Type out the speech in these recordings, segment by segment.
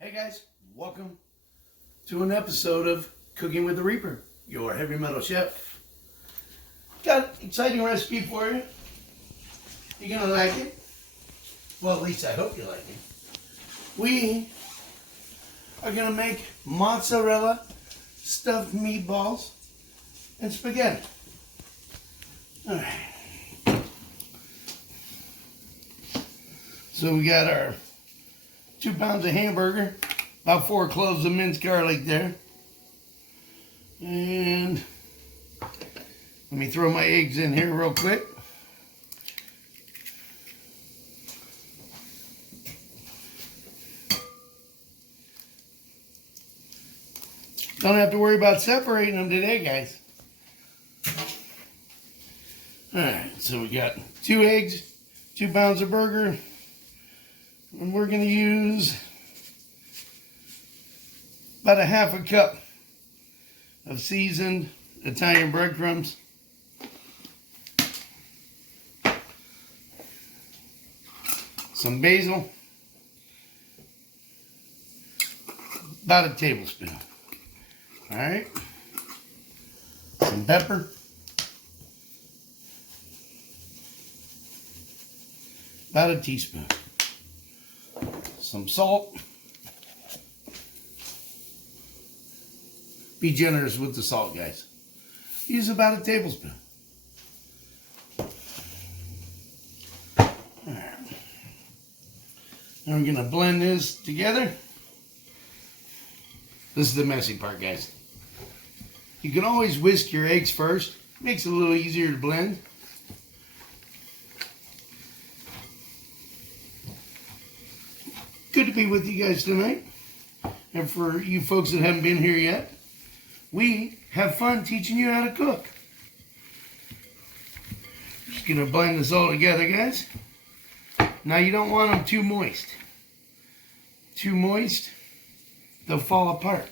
Hey guys, welcome to an episode of Cooking with the Reaper, your heavy metal chef. Got an exciting recipe for you. You're gonna like it. Well, at least I hope you like it. We are gonna make mozzarella stuffed meatballs and spaghetti. All right. So we got our 2 pounds of hamburger, about 4 cloves of minced garlic there. And let me throw my eggs in here real quick. Don't have to worry about separating them today, guys. Alright, so we got 2 eggs, 2 pounds of burger, and we're going to use about a half a cup of seasoned Italian breadcrumbs. Some basil. About a tablespoon. Alright. Some pepper. About a teaspoon. Some salt. Be generous with the salt, guys. Use about a tablespoon. Alright. Now we're going to blend this together. This is the messy part, guys. You can always whisk your eggs first. Makes it a little easier to blend. Good to be with you guys tonight. And for you folks that haven't been here yet, we have fun teaching you how to cook. Just going to blend this all together, guys. Now you don't want them too moist. Too moist, they'll fall apart.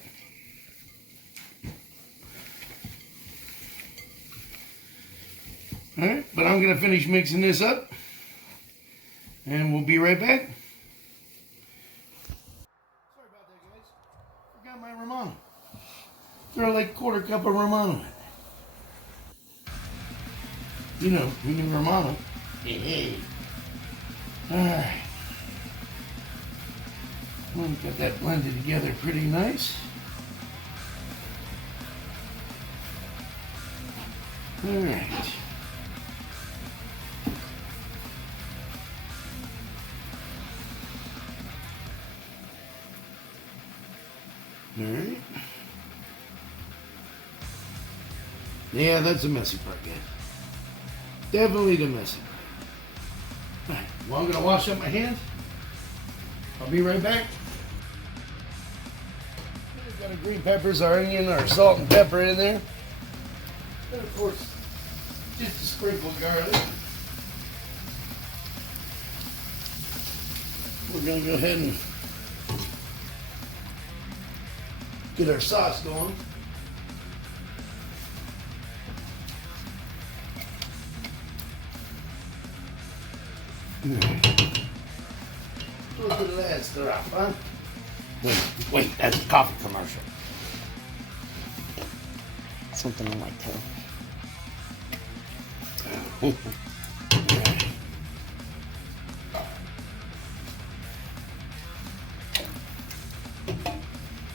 Alright, but I'm going to finish mixing this up. And we'll be right back. Sorry about that, guys. Forgot my Romano. Throw like a 1/4 cup of Romano in. You know, we need Romano. Hey. Alright. Well, we got that blended together pretty nice. Alright. Alright. Yeah, that's the messy part, guys. Definitely the messy part. Alright, well, I'm going to wash up my hands. I'll be right back. We've got our green peppers, our onion, our salt and pepper in there. And of course, just a sprinkle of garlic. We're going to go ahead and get our sauce going. A little bit of that stuff, huh? Wait, that's a coffee commercial. Something I like to. Right.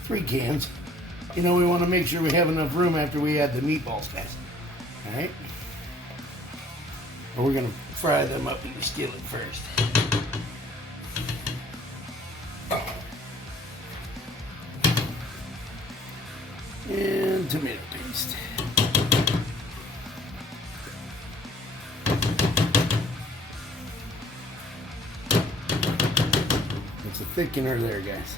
3 cans. You know, we want to make sure we have enough room after we add the meatballs, guys. Alright? But we're going to fry them up in the skillet first. And tomato paste. It's a thickener there, guys.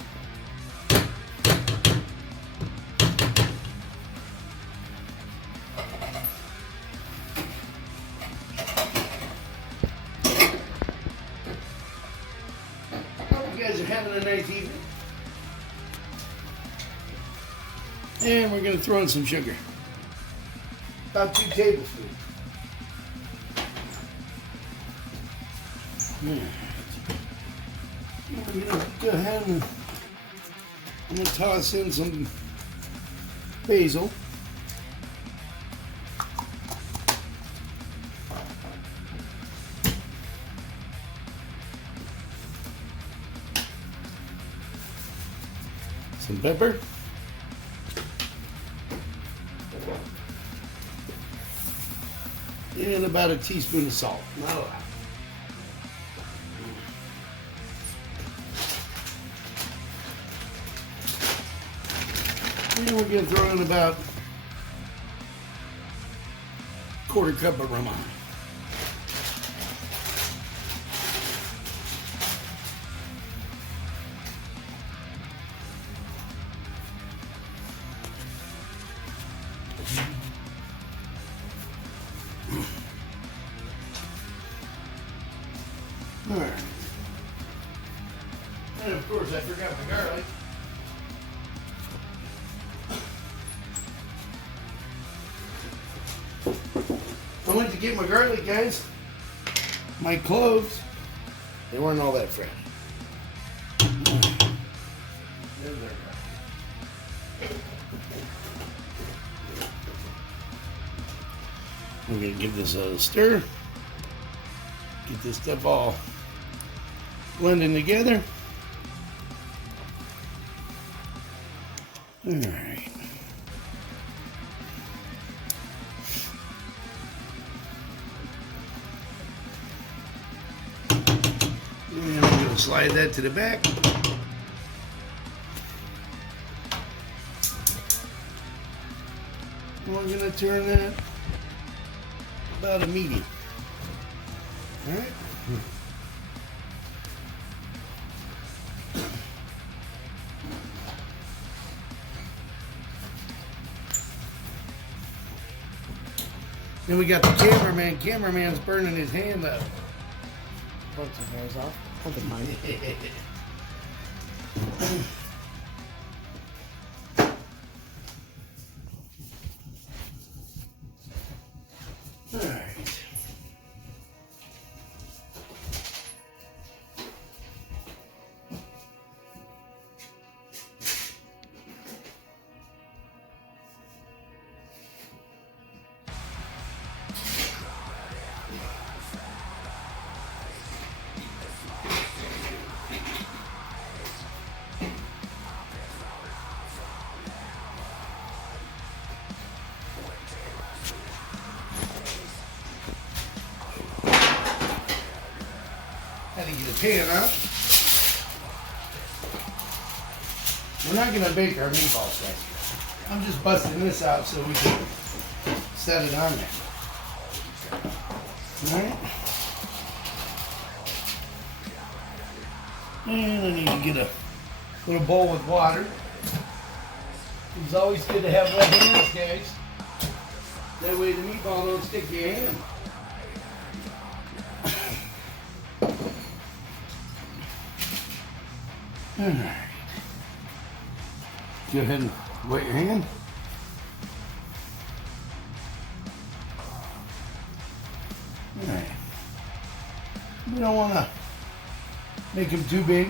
You guys are having a nice evening. And we're going to throw in some sugar. About 2 tablespoons. We're going to go ahead and I'm going to toss in some basil. Some pepper. And about a teaspoon of salt. Not a lot. And we're going to throw in about a quarter cup of Romano. All right. And of course, I forgot my garlic. I went to get my garlic, guys. My cloves, they weren't all that fresh. There's our garlic. I'm gonna give this a stir. Get this stuff all blending together. All right. And I'm going to slide that to the back. And we're going to turn that about a medium. All right. Then we got the cameraman. Cameraman's burning his hand up. Both your hairs off. I'll get mine. All right. Had to get a pan out. We're not going to bake our meatballs, guys. I'm just busting this out so we can set it on there. Alright. And I need to get a little bowl with water. It's always good to have wet hands, guys. That way the meatball don't stick to your hand. Alright. Go ahead and wet your hand. Alright. We don't want to make them too big.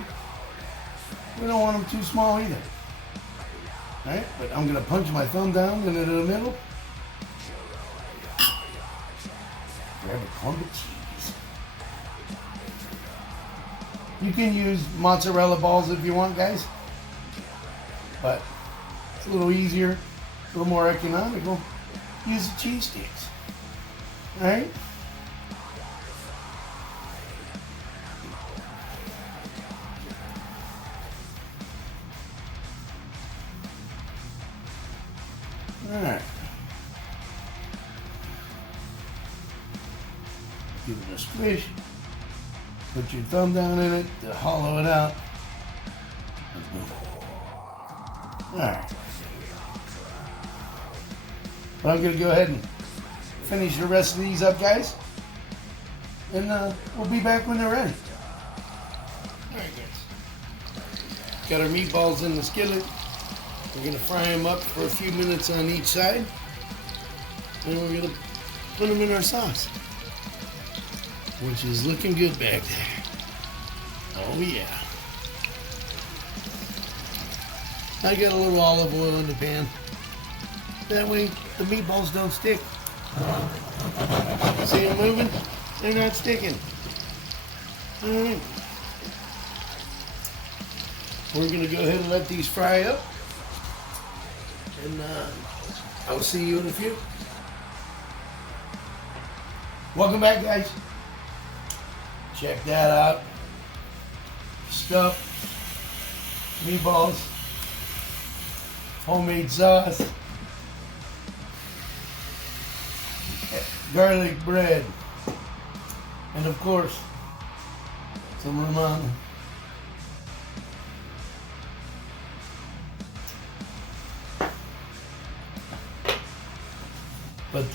We don't want them too small either. Alright, but I'm going to punch my thumb down into the middle. Grab a clump of cheese. You can use mozzarella balls if you want, guys. But it's a little easier, a little more economical. Use the cheese sticks. Alright? Alright. Give it a squish. Put your thumb down in it to hollow it out. Alright. But I'm going to go ahead and finish the rest of these up, guys. And we'll be back when they're ready. Alright, guys. Got our meatballs in the skillet. We're going to fry them up for a few minutes on each side. And we're going to put them in our sauce, which is looking good back there. Oh yeah. I got a little olive oil in the pan. That way the meatballs don't stick. See them moving? They're not sticking. Alright. We're going to go ahead and let these fry up. And I'll see you in a few. Welcome back, guys. Check that out. Stuffed meatballs, homemade sauce, garlic bread, and of course, some Romano. But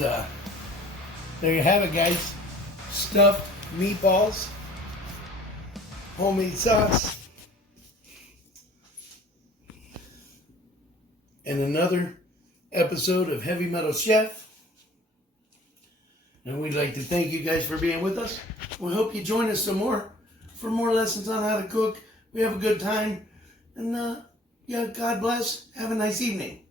there you have it, guys. Stuffed meatballs, homemade sauce, and another episode of Heavy Metal Chef. And we'd like to thank you guys for being with us. We hope you join us some more for more lessons on how to cook. We have a good time. And yeah, God bless. Have a nice evening.